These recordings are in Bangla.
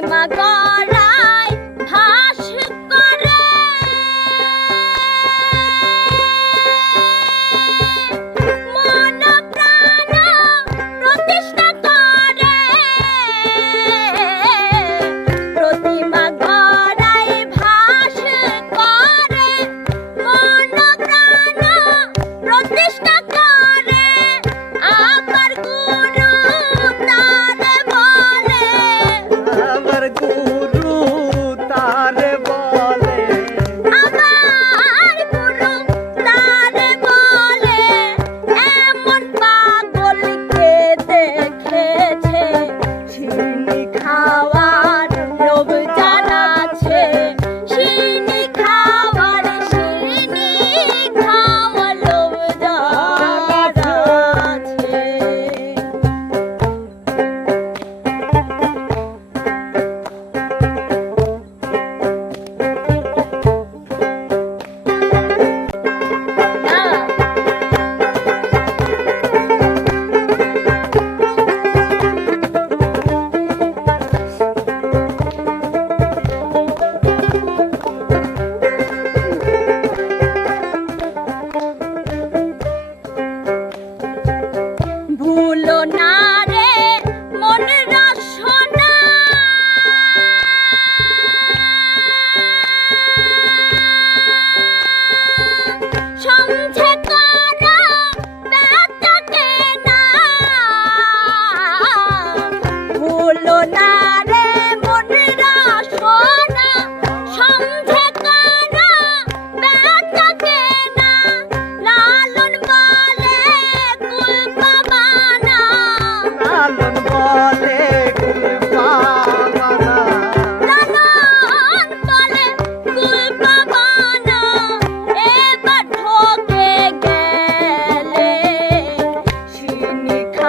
My God.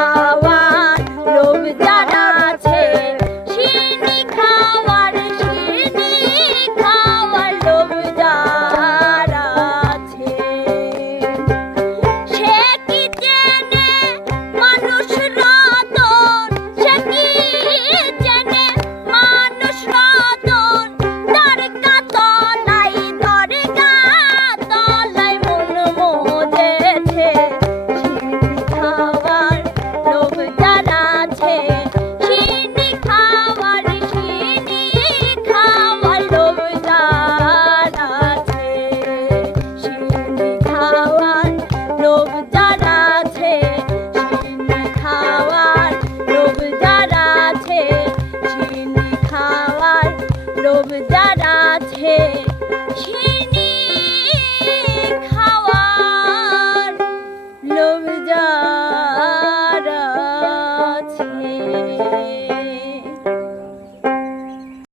শিনি লোভ যারা